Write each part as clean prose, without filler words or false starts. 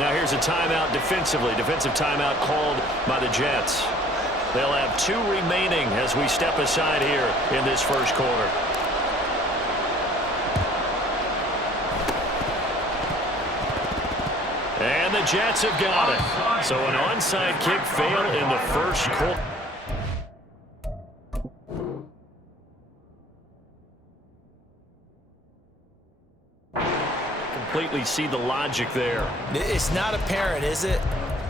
Now here's a timeout defensively. Defensive timeout called by the Jets. They'll have 2 remaining as we step aside here in this first quarter. And the Jets have got it. So an onside kick failed in the first quarter. Completely see the logic there. It's not apparent, is it?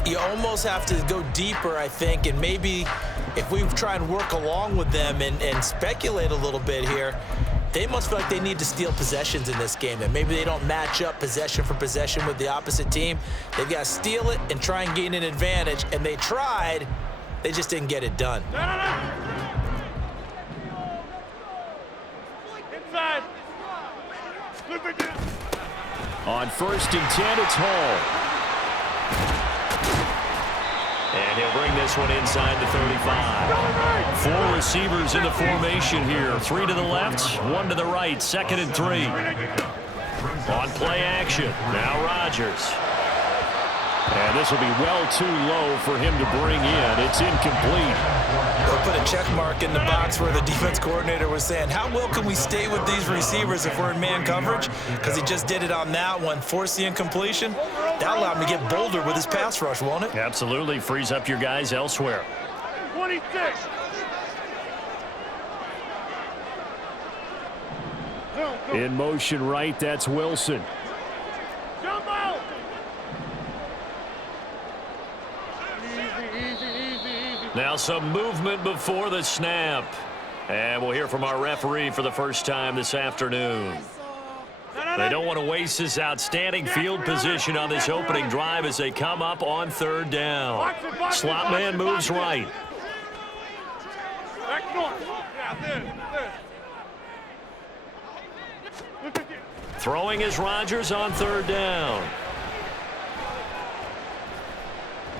You almost have to go deeper, I think, and maybe if we try and work along with them and speculate a little bit here, they must feel like they need to steal possessions in this game, and maybe they don't match up possession for possession with the opposite team. They've got to steal it and try and gain an advantage, and they tried. They just didn't get it done. Inside. On 1st and 10, it's Hall. And he'll bring this one inside the 35. 4 receivers in the formation here. 3 to the left, 1 to the right. 2nd and 3. On play action. Now Rodgers. And this will be well too low for him to bring in. It's incomplete. They'll put a check mark in the box where the defense coordinator was saying, how well can we stay with these receivers if we're in man coverage? Because he just did it on that one. Force the incompletion. That allowed him to get bolder with his pass rush, won't it? Absolutely. Frees up your guys elsewhere. 26. In motion right, that's Wilson. Jump out. Easy. Now some movement before the snap. And we'll hear from our referee for the first time this afternoon. They don't want to waste this outstanding field position on this opening drive as they come up on 3rd down. Slot man moves right. Back north. Yeah, there. Throwing is Rodgers on 3rd down.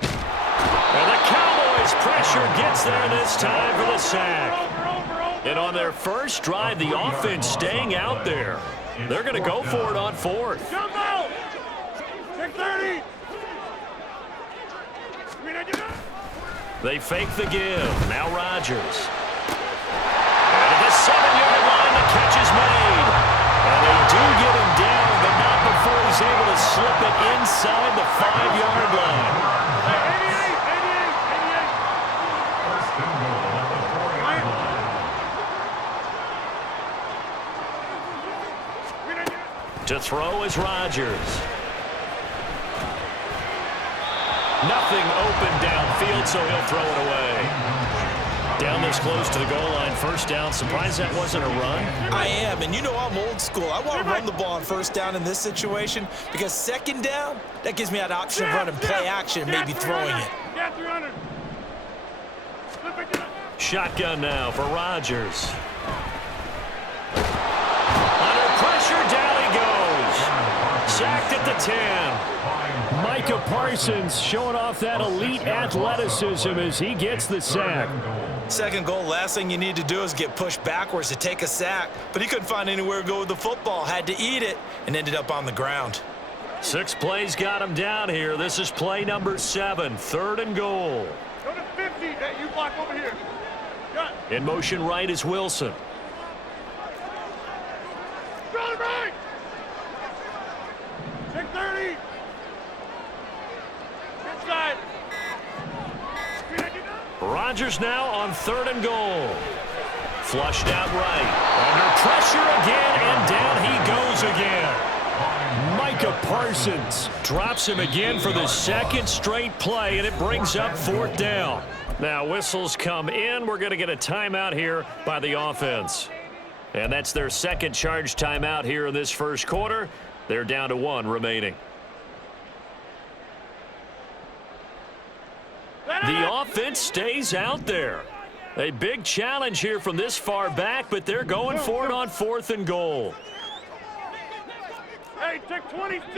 And the Cowboys pressure gets there this time for the sack. And on their first drive, the offense staying out there. They're going to go for it on 4th. Jump out. 630. They fake the give. Now Rodgers. And at the 7-yard line, the catch is made. And they do get him down, but not before he's able to slip it inside the 5-yard line. 88. To throw is Rodgers. Nothing open downfield, so he'll throw it away. Down this close to the goal line, 1st down. Surprised that wasn't a run? I am, and you know I'm old school. I want to run the ball on 1st down in this situation because 2nd down, that gives me that option of running play action, maybe throwing it. Yeah, 300. Shotgun now for Rodgers. Under pressure, down he goes. Sacked at the 10. Micah Parsons showing off that elite athleticism as he gets the sack. 2nd goal, last thing you need to do is get pushed backwards to take a sack. But he couldn't find anywhere to go with the football, had to eat it, and ended up on the ground. 6 plays got him down here. This is play number 7, 3rd and goal. Go to 50. Hey, you block over here. Got. In motion right is Wilson. Run right. 630. Inside. Rodgers now on 3rd and goal. Flushed out right. Under pressure again, and down he goes again. Micah Parsons drops him again for the 2nd straight play, and it brings up 4th down. Now whistles come in. We're going to get a timeout here by the offense. And that's their 2nd charge timeout here in this first quarter. They're down to 1 remaining. The offense stays out there. A big challenge here from this far back, but they're going for it on 4th and goal. Hey, take 26.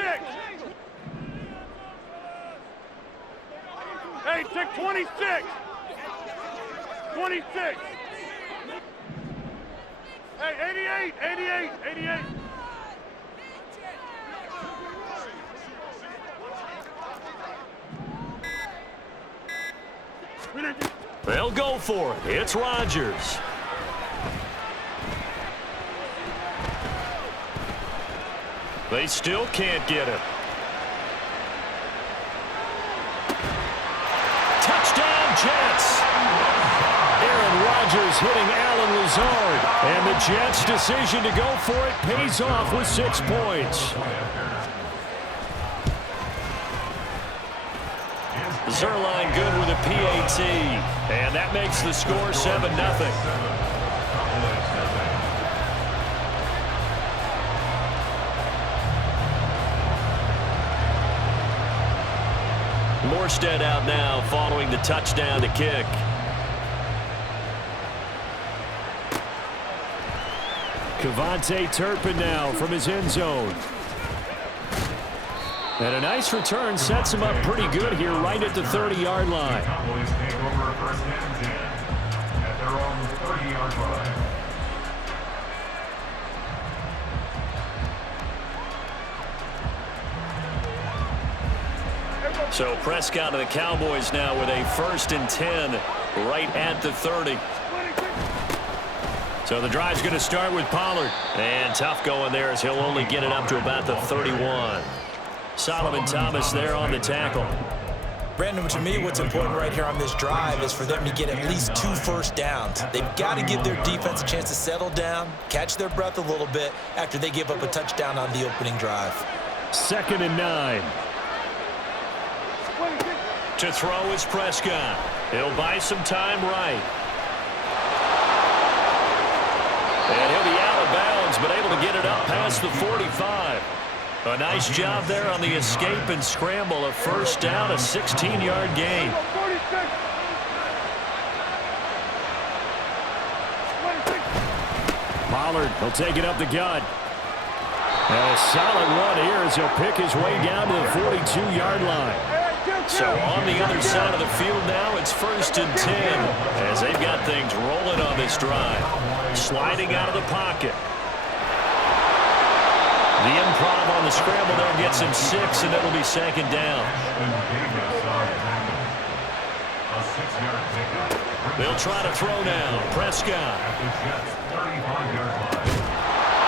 Hey, take 26. 26. Hey, 88. They'll go for it. It's Rodgers. They still can't get it. Touchdown, Jets. Aaron Rodgers hitting Allen Lazard. And the Jets' decision to go for it pays off with 6 points. Zerline good with a PAT. And that makes the score 7-0. Morstead out now following the touchdown to kick. Kevontae Turpin now from his end zone. And a nice return sets him up pretty good here right at the 30-yard line. Cowboys take over first and 10 at their own 30-yard line. So Prescott and the Cowboys now with a 1st and 10 right at the 30. So the drive's going to start with Pollard. And tough going there as he'll only get it up to about the 31. Solomon Thomas there on the tackle. Brandon, to me, what's important right here on this drive is for them to get at least 2 first downs. They've got to give their defense a chance to settle down, catch their breath a little bit after they give up a touchdown on the opening drive. 2nd and 9. To throw is Prescott. He'll buy some time right. And he'll be out of bounds, but able to get it up past the 45. A nice job there on the escape and scramble. A first down, a 16-yard gain. Pollard, he'll take it up the gut. And a solid run here as he'll pick his way down to the 42-yard line. So on the other side of the field now, it's 1st and 10 as they've got things rolling on this drive. Sliding out of the pocket. The improv on the scramble there gets him 6, and it'll be 2nd down. They'll try to throw now. Prescott.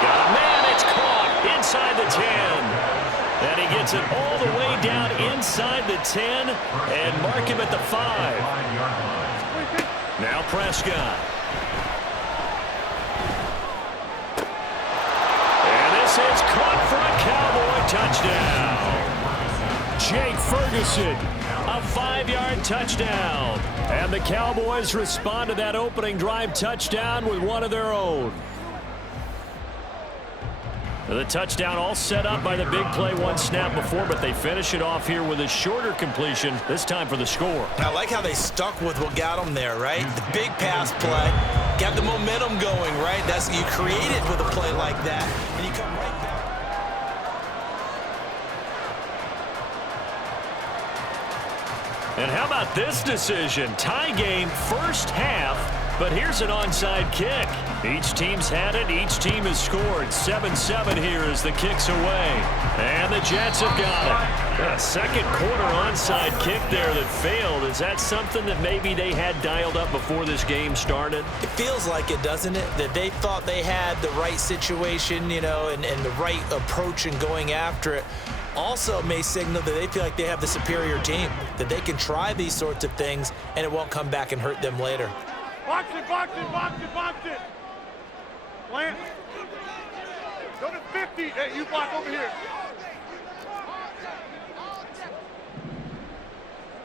Got a man. It's caught inside the 10. And he gets it all the way down inside the 10 and mark him at the 5. Now Prescott. And this is caught for a Cowboy touchdown. Jake Ferguson, a 5-yard touchdown. And the Cowboys respond to that opening drive touchdown with one of their own. The touchdown all set up by the big play one snap before, but they finish it off here with a shorter completion, this time for the score. I like how they stuck with what got them there, right? The big pass play, got the momentum going, right? That's you create it with a play like that, and you come right back. And how about this decision? Tie game first half, but here's an onside kick. Each team's had it. Each team has scored. 7-7 here as the kick's away. And the Jets have got it. A second quarter onside kick there that failed. Is that something that maybe they had dialed up before this game started? It feels like it, doesn't it? That they thought they had the right situation, you know, and the right approach in going after it. Also may signal that they feel like they have the superior team, that they can try these sorts of things and it won't come back and hurt them later. Box it, box it, box it, box it. Lance. Go to 50. Hey, you block over here.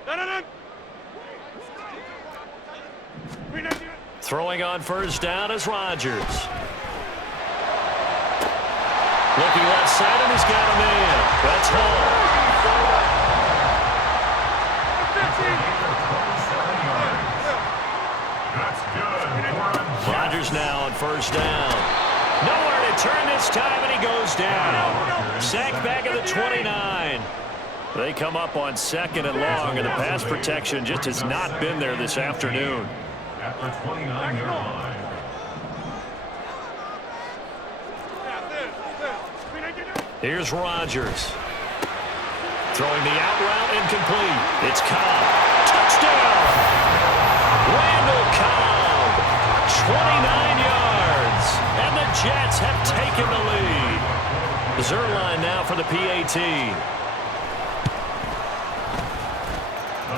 No. Throwing on first down is Rodgers. Looking left side, and he's got a man. That's Hall. Rodgers now on first down. Nowhere to turn this time, and he goes down. Sacked back at the 29. They come up on 2nd and long, and the pass protection just has not been there this afternoon. At the 29-yard line. Here's Rodgers. Throwing the out route incomplete. It's Cobb. Touchdown! Randall Cobb, 29 yards. And the Jets have taken the lead. Zerline now for the PAT.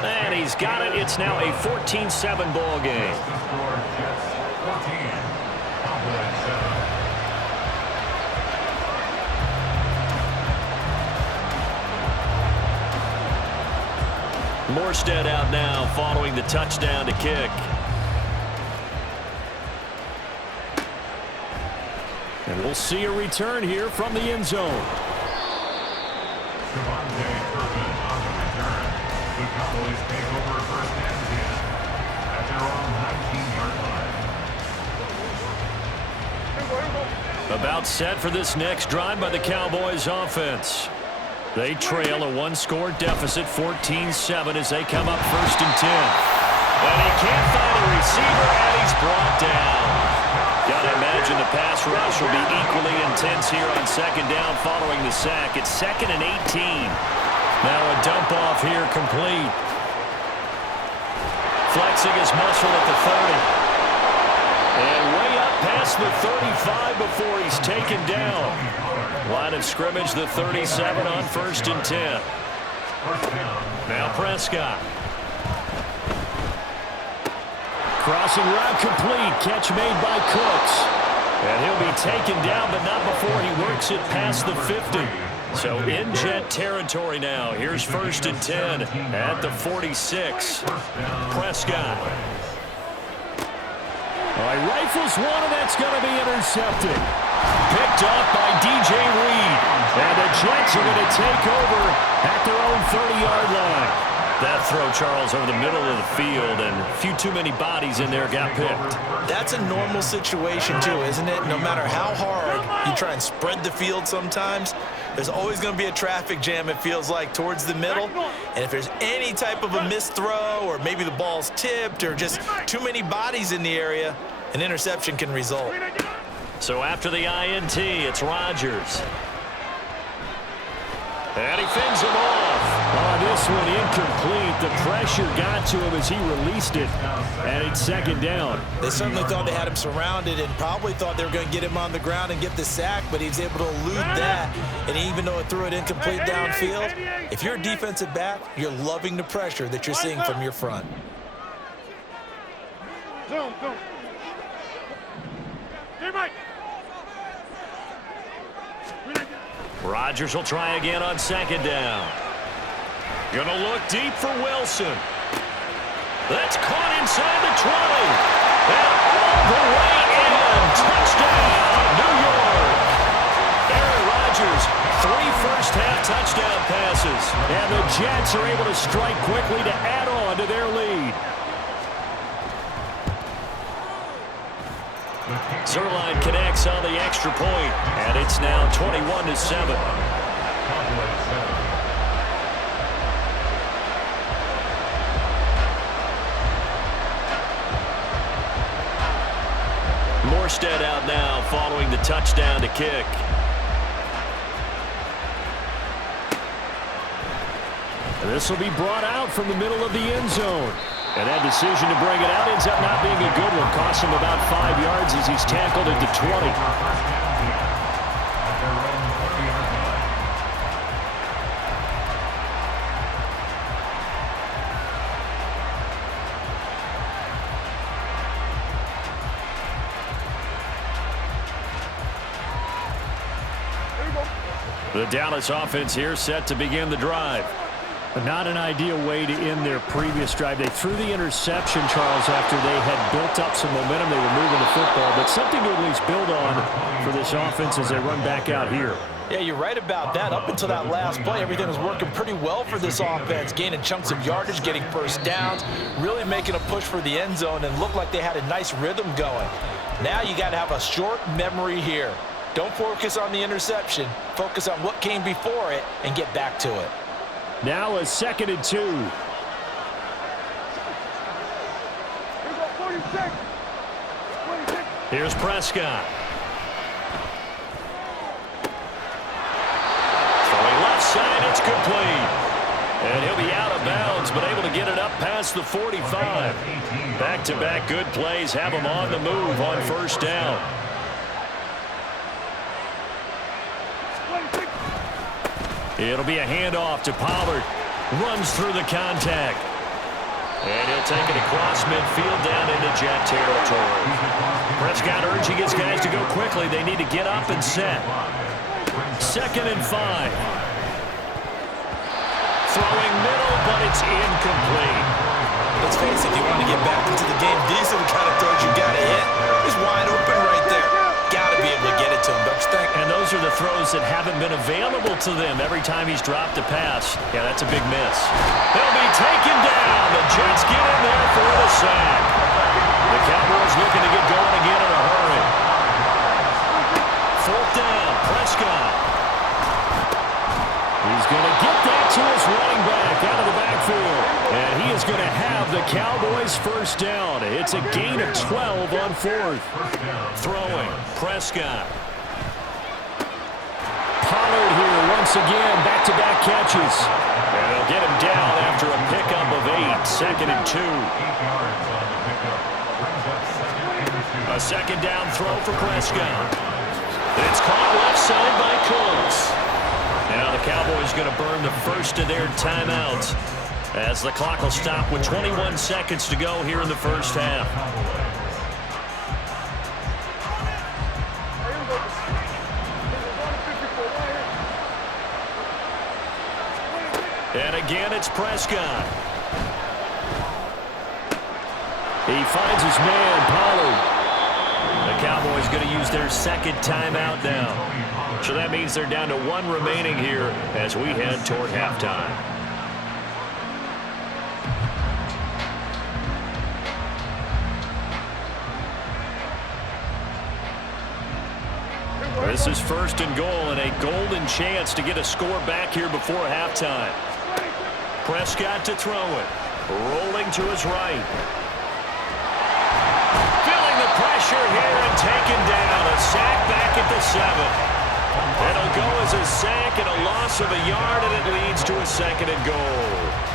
And he's got it. It's now a 14-7 ball game. Morstead out now following the touchdown to kick. And we'll see a return here from the end zone. The Cowboys take over first and 10 at their own 19-yard line. About set for this next drive by the Cowboys offense. They trail a one-score deficit, 14-7, as they come up first and 10. And he can't find a receiver, and he's brought down. Got to imagine the pass rush will be equally intense here on second down following the sack. It's 2nd and 18. Now a dump off here complete. Flexing his muscle at the 30. And way up past the 35 before he's taken down. Line of scrimmage, the 37 on first and 10. Now Prescott. Crossing route complete. Catch made by Cooks. And he'll be taken down, but not before he works it past the 50. So in Jet territory now. Here's first and 10 at the 46. Prescott. All right, rifles one, and that's going to be intercepted. Picked off by DJ Reed. And the Jets are going to take over at their own 30-yard line. That throw, Charles, over the middle of the field, and a few too many bodies in there got picked. That's a normal situation, too, isn't it? No matter how hard you try and spread the field sometimes, there's always going to be a traffic jam, it feels like, towards the middle. And if there's any type of a missed throw, or maybe the ball's tipped, or just too many bodies in the area, an interception can result. So after the INT, it's Rodgers. And he fends him off. Oh, this one incomplete. The pressure got to him as he released it. And it's second down. They certainly thought they had him surrounded and probably thought they were going to get him on the ground and get the sack, but he was able to elude that. And even though it threw it incomplete downfield, if you're a defensive back, you're loving the pressure that you're seeing from your front. Zone. Hey, Mike. Rodgers will try again on second down. Gonna look deep for Wilson. That's caught inside the 20. And all the way in. Touchdown, New York. Aaron Rodgers, 3 first-half touchdown passes. And the Jets are able to strike quickly to add on to their lead. Zerline connects on the extra point, and it's now 21-7. Morstead out now following the touchdown to kick. And this will be brought out from the middle of the end zone. And that decision to bring it out ends up not being a good one. Costs him about 5 yards as he's tackled at the 20. The Dallas offense here set to begin the drive. Not an ideal way to end their previous drive. They threw the interception, Charles, after they had built up some momentum. They were moving the football, but something to at least build on for this offense as they run back out here. Yeah, you're right about that. Up until that last play, everything was working pretty well for this offense, gaining chunks of yardage, getting first downs, really making a push for the end zone, and looked like they had a nice rhythm going. Now you got to have a short memory here. Don't focus on the interception. Focus on what came before it and get back to it. Now a 2nd and 2. Here's Prescott. Throwing left side, it's complete. And he'll be out of bounds, but able to get it up past the 45. Back-to-back good plays have them on the move on first down. It'll be a handoff to Pollard. Runs through the contact. And he'll take it across midfield down into Jet territory. Prescott urging his guys to go quickly. They need to get up and set. 2nd and 5. Throwing middle, but it's incomplete. Let's face it, if you want to get back into the game, these are the kind of throws you got to hit. He's wide open right there. Got to be able to get it to him, don't you think? And those are the throws that haven't been available to them every time he's dropped a pass. Yeah, that's a big miss. They'll be taken down. The Jets get in there for the sack. The Cowboys looking to get going again in a hurry. 4th down, Prescott. He's going to get that to his running back out of the backfield. And he is going to have the Cowboys first down. It's a gain of 12 on 4th. Throwing, Prescott. Pollard here once again, back-to-back catches. And they'll get him down after a pickup of 8, 2nd and 2. A 2nd down throw for Prescott. It's caught left side by Colts. Now the Cowboys going to burn the first of their timeouts as the clock will stop with 21 seconds to go here in the first half. And again, it's Prescott. He finds his man, Pollard. The Cowboys going to use their 2nd timeout now. So that means they're down to 1 remaining here as we head toward halftime. This is 1st and goal and a golden chance to get a score back here before halftime. Prescott to throw it. Rolling to his right. Feeling the pressure here and taken down. A sack back at the 7. It'll go as a sack and a loss of a yard, and it leads to a 2nd and goal.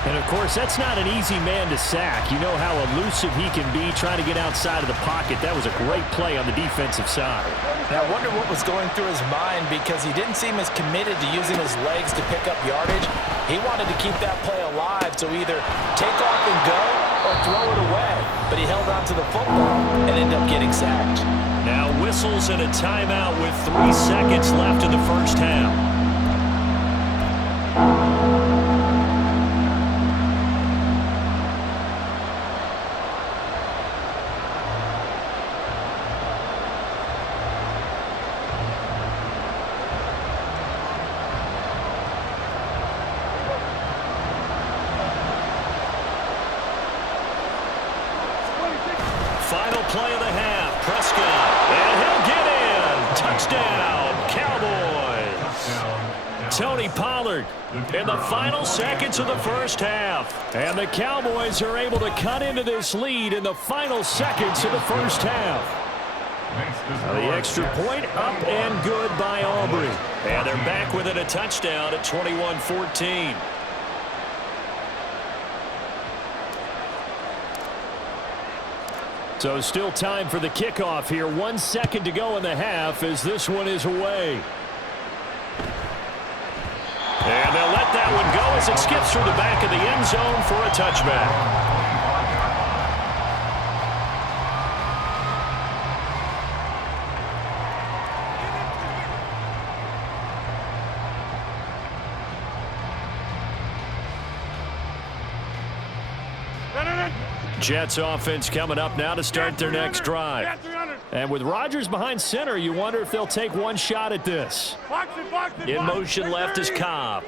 And, of course, that's not an easy man to sack. You know how elusive he can be trying to get outside of the pocket. That was a great play on the defensive side. Now, I wonder what was going through his mind because he didn't seem as committed to using his legs to pick up yardage. He wanted to keep that play alive, so either take off and go or throw it away. But he held on to the football and ended up getting sacked. Now whistles and a timeout with 3 seconds left in the first half. Final play of the half. Prescott. And he'll get in. Touchdown, Cowboys. Tony Pollard in the final seconds of the first half. And the Cowboys are able to cut into this lead in the final seconds of the first half. The extra point up and good by Aubrey. And they're back within a touchdown at 21-14. So still time for the kickoff here. 1 second to go in the half as this one is away. And they'll let that one go as it skips through the back of the end zone for a touchback. Jets offense coming up now to start their next drive. And with Rodgers behind center, you wonder if they'll take one shot at this. In motion left is Cobb.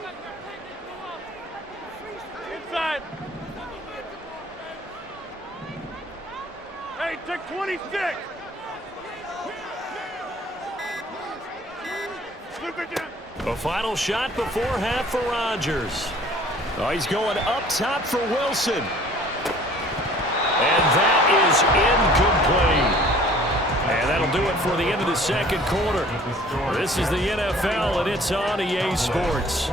Inside. Hey, take 26. A final shot before half for Rodgers. Oh, he's going up top for Wilson. And that is incomplete. And that'll do it for the end of the second quarter. This is the NFL, and it's on EA Sports.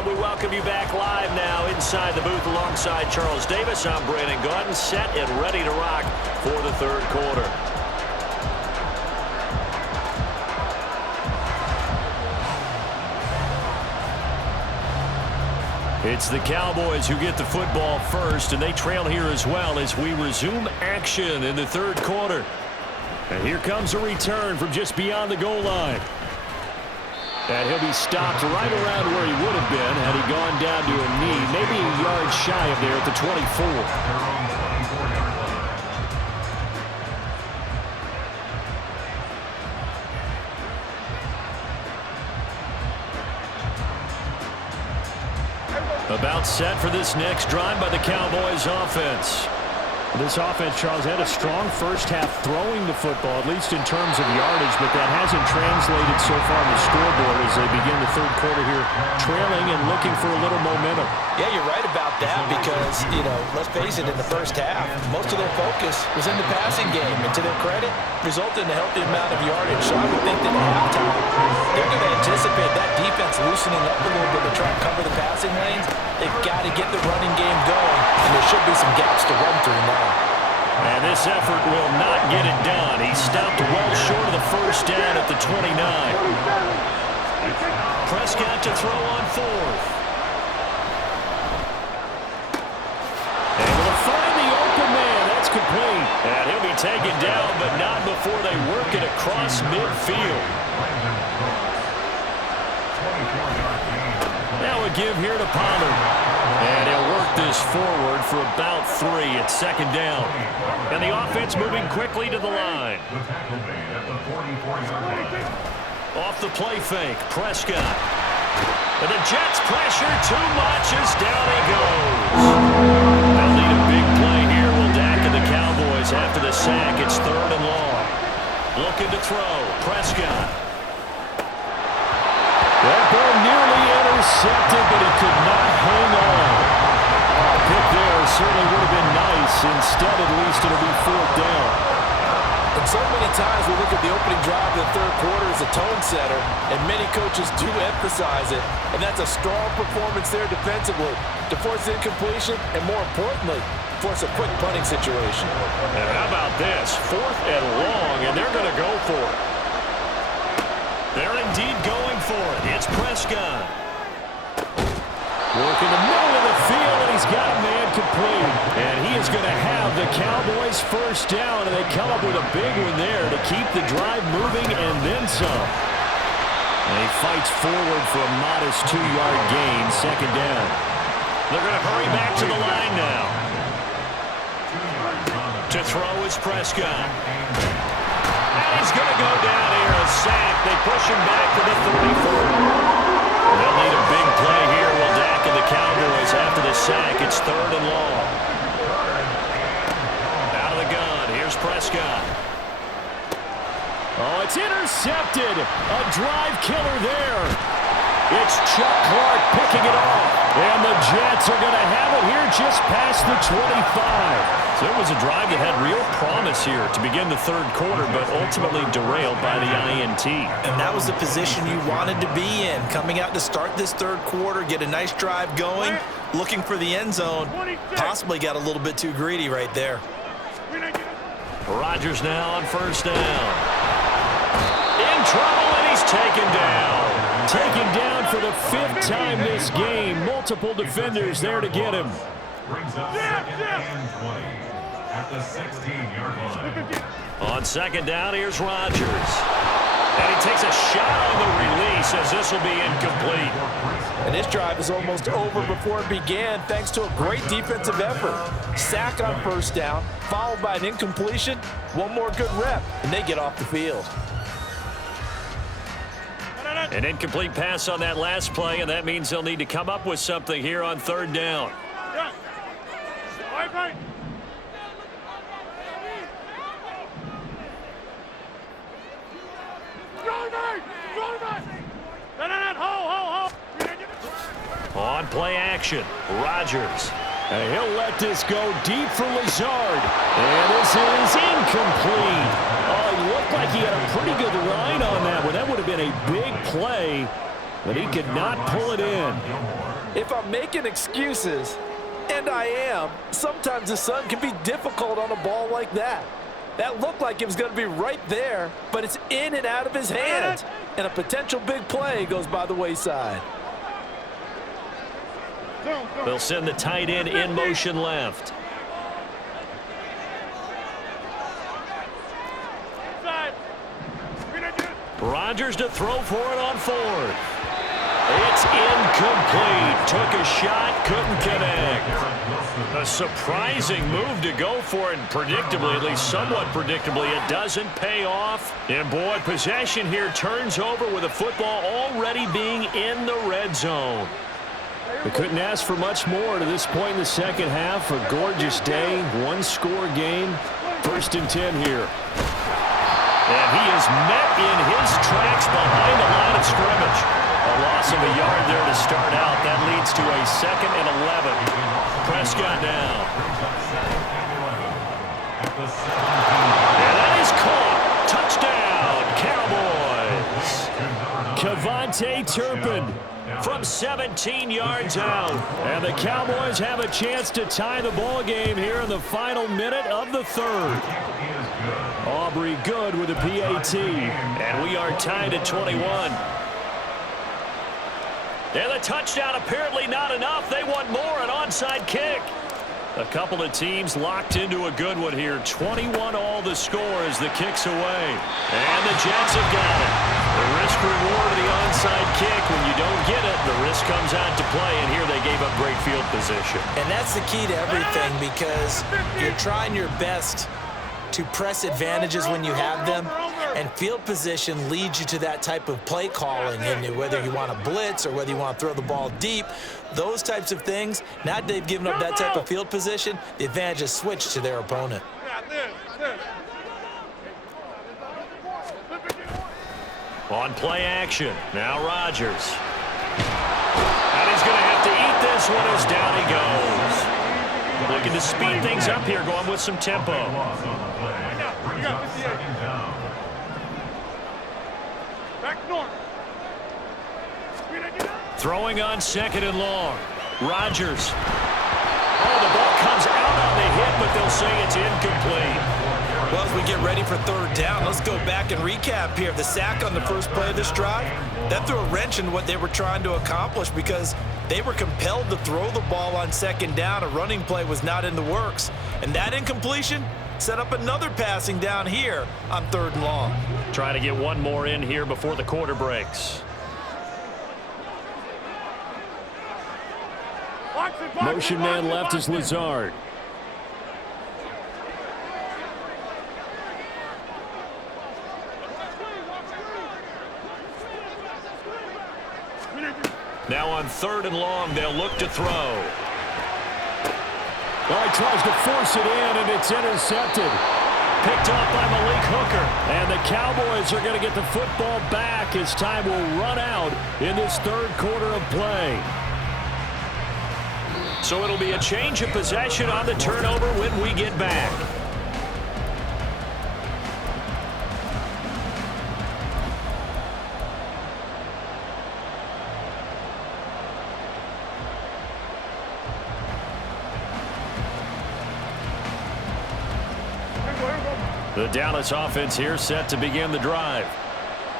And we welcome you back live now inside the booth alongside Charles Davis. I'm Brandon Gaudin, set and ready to rock for the third quarter. It's the Cowboys who get the football first, and they trail here as well as we resume action in the third quarter. And here comes a return from just beyond the goal line. And he'll be stopped right around where he would have been had he gone down to a knee, maybe a yard shy of there at the 24. About set for this next drive by the Cowboys offense. This offense, Charles, had a strong first half throwing the football, at least in terms of yardage, but that hasn't translated so far on the scoreboard as they begin the third quarter here, trailing and looking for a little momentum. Yeah, you're right about that because, let's face it, in the first half, most of their focus was in the passing game, and to their credit, resulted in a healthy amount of yardage. So I would think that at halftime, they're going to anticipate that defense loosening up a little bit to try and cover the passing lanes. They've got to get the running game going, and there should be some gaps to run through now. And this effort will not get it done. He stopped well short of the first down at the 29. Prescott to throw on fourth. Able to find the open man. That's complete. And he'll be taken down, but not before they work it across midfield. Now a give here to Pollard. And he'll work this forward for about 3 at second down. And the offense moving quickly to the line. Off the play fake, Prescott. And the Jets pressure too much as down he goes. They'll need a big play here. Will Dak and the Cowboys after the sack. It's third and long. Looking to throw, Prescott. That ball nearly intercepted, but he could not hang on. A pick there certainly would have been nice. Instead, at least, it'll be fourth down. And so many times we look at the opening drive of the third quarter as a tone setter, and many coaches do emphasize it. And that's a strong performance there defensively to force incompletion and, more importantly, force a quick punting situation. And how about this? Fourth and long, and they're going to go for it. They're indeed going for it. It's Prescott. Working the middle of the field, and he's got a man complete. And he is going to have the Cowboys first down, and they come up with a big one there to keep the drive moving and then some. And he fights forward for a modest 2-yard gain, second down. They're going to hurry back to the line now. To throw is Prescott. And he's going to go down here, a sack. They push him back to the 34. They'll need a big play here. Will Dak and the Cowboys after the sack. It's third and long. Out of the gun. Here's Prescott. Oh, it's intercepted. A drive killer there. It's Chuck Clark picking it off. And the Jets are going to have it here just past the 25. So it was a drive that had real promise here to begin the third quarter, but ultimately derailed by the INT. And that was the position you wanted to be in. Coming out to start this third quarter, get a nice drive going, looking for the end zone. Possibly got a little bit too greedy right there. Rodgers now on first down. In trouble, and he's taken down. Taken down for the 5th time this game. Multiple defenders there to get him. Brings up second and 20 at the 16-yard line. On second down, here's Rodgers. And he takes a shot on the release as this will be incomplete. And this drive is almost over before it began thanks to a great defensive effort. Sack on first down, followed by an incompletion, one more good rep, and they get off the field. An incomplete pass on that last play, and that means they'll need to come up with something here on third down. On play action, Rodgers. And he'll let this go deep for Lazard. And this is incomplete. Oh, it looked like he had a pretty good line on that one. That would have been a big play. but he could not pull it in. If I'm making excuses, and I am, sometimes the sun can be difficult on a ball like that. That looked like it was going to be right there, but it's in and out of his hands, and a potential big play goes by the wayside. They'll send the tight end in motion left. Rodgers to throw for it on fourth. It's incomplete. Took a shot, couldn't connect. A surprising move to go for it, and predictably, at least somewhat predictably, it doesn't pay off. And boy, possession here turns over with the football already being in the red zone. They couldn't ask for much more to this point in the second half. A gorgeous day, one-score game. 1st and 10 here. And he is met in his tracks behind the line of scrimmage. A loss of a yard there to start out. That leads to a 2nd and 11. Prescott now. And that is caught. Touchdown, Cowboys. Kevontae Turpin from 17 yards out. And the Cowboys have a chance to tie the ball game here in the final minute of the 3rd. Aubrey good with a PAT. And we are tied at 21. And the touchdown apparently not enough. They want more, an onside kick. A couple of teams locked into a good one here. 21 all the score as the kick's away. And the Jets have got it. The risk-reward of the onside kick. When you don't get it, the risk comes out to play. And here they gave up great field position. And that's the key to everything, because you're trying your best to press advantages when you have them, and field position leads you to that type of play calling. And whether you want to blitz or whether you want to throw the ball deep, those types of things, now that they've given up that type of field position, the advantage is switched to their opponent. On play action, now Rodgers. And he's going to have to eat this one as down he goes. Looking to speed things up here, going with some tempo. Throwing on 2nd and long. Rodgers. Oh, the ball comes out on the hit, but they'll say it's incomplete. Well, as we get ready for 3rd down, let's go back and recap here. The sack on the first play of this drive, that threw a wrench in what they were trying to accomplish, because they were compelled to throw the ball on 2nd down. A running play was not in the works. And that incompletion set up another passing down here on 3rd and long. Trying to get one more in here before the quarter breaks. Motion man left is Lazard. Now on 3rd and long, they'll look to throw. Well, he tries to force it in, and it's intercepted. Picked off by Malik Hooker. And the Cowboys are going to get the football back as time will run out in this 3rd quarter of play. So it'll be a change of possession on the turnover when we get back. The Dallas offense here set to begin the drive.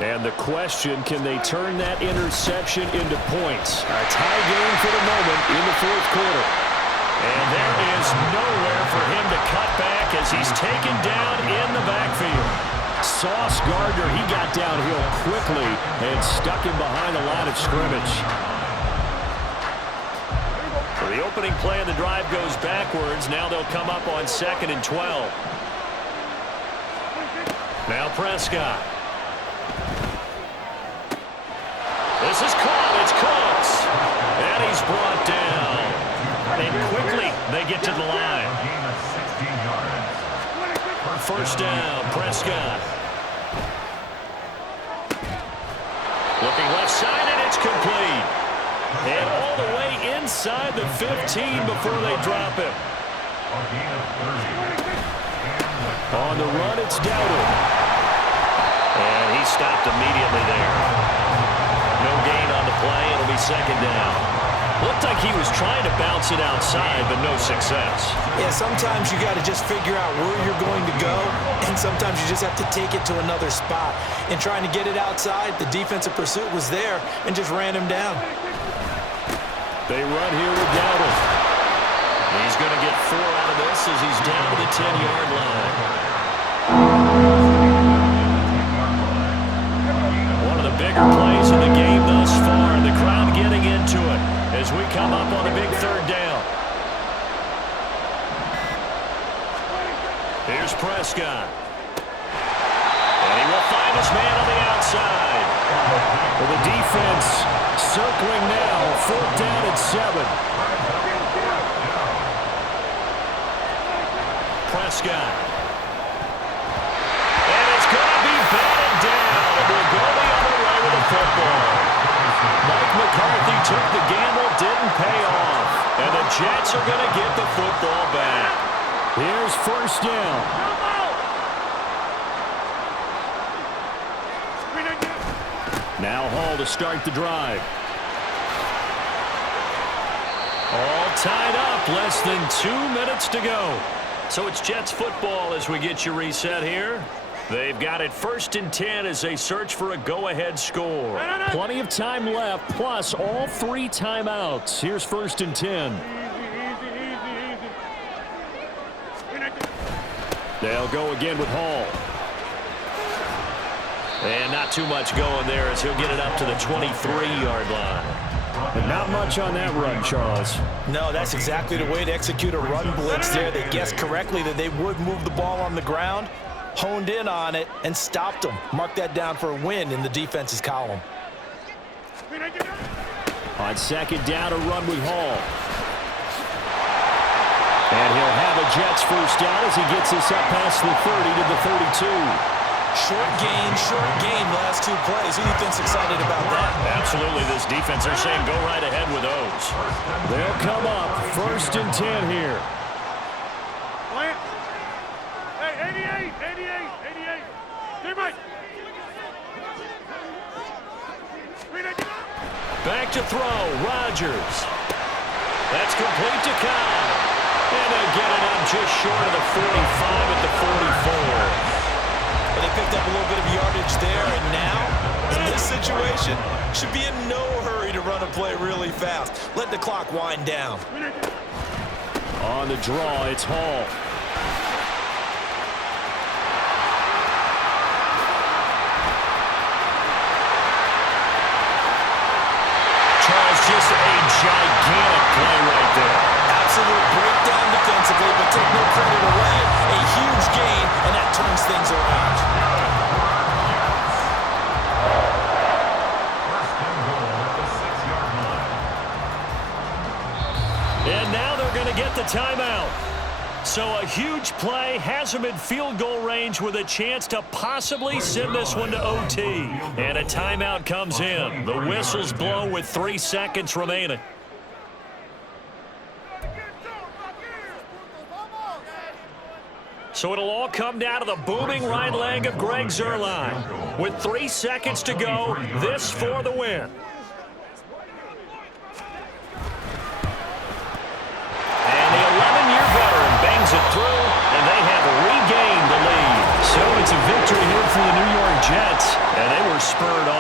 And the question, can they turn that interception into points? A tie game for the moment in the 4th quarter. And there is nowhere for him to cut back as he's taken down in the backfield. Sauce Gardner, he got downhill quickly and stuck him behind the line of scrimmage. So the opening play of the drive goes backwards. Now they'll come up on 2nd and 12. Now Prescott. This is caught. It's Cooks. And he's brought down. And quickly they get to the line. 1st down, Prescott. Looking left side, and it's complete. And all the way inside the 15 before they drop him. On the run, it's Dowdle. And he stopped immediately there. No gain on the be second down. Looked like he was trying to bounce it outside, but no success. Yeah, sometimes you got to just figure out where you're going to go, and sometimes you just have to take it to another spot. And trying to get it outside, the defensive pursuit was there and just ran him down. They run here with Dowdle. He's going to get 4 out of this as he's down to the 10-yard line. One of the bigger plays in the game thus far, and the crowd getting into it as we come up on a big third down. Here's Prescott. And he will find his man on the outside. Well, the defense circling now, 4th down and 7. Prescott. And it's going to be batted down. And we'll go the other way with the football. Mike McCarthy took the gamble, didn't pay off. And the Jets are going to get the football back. Here's 1st down. Now Hall to start the drive. All tied up, less than 2 minutes to go. So it's Jets football as we get you reset here. They've got it 1st and 10 as they search for a go-ahead score. Plenty of time left, plus all 3 timeouts. Here's 1st and 10. They'll go again with Hall. And not too much going there as he'll get it up to the 23-yard line. But not much on that run, Charles. No, that's exactly the way to execute a run blitz there. They guessed correctly that they would move the ball on the ground, honed in on it, and stopped them. Mark that down for a win in the defense's column. On 2nd down, a run with Hall. And he'll have a Jets 1st down as he gets this up past the 30 to the 32. Short gain, last 2 plays. Who do you think's excited about that? Absolutely, this defense, they're saying go right ahead with those. They'll come up 1st and 10 here. Hey, 88. Hey, Mike. Back to throw, Rodgers. That's complete to Kyle. And they'll get it up just short of the 45 at the 44. But they picked up a little bit of yardage there, and now, in this situation, should be in no hurry to run a play really fast. Let the clock wind down. On the draw, it's Hall. Charles, just a gigantic play right there. Absolute breakdown defensively, but take no credit away. A huge gain, and that turns things around. And now they're going to get the timeout. So a huge play has them in field goal range with a chance to possibly send this one to OT. And a timeout comes in. The whistles blow with 3 seconds remaining. So it'll all come down to the booming right leg of Greg Zuerlein. With 3 seconds to go, this for the win. And the 11-year veteran bangs it through, and they have regained the lead. So it's a victory here for the New York Jets, and they were spurred on.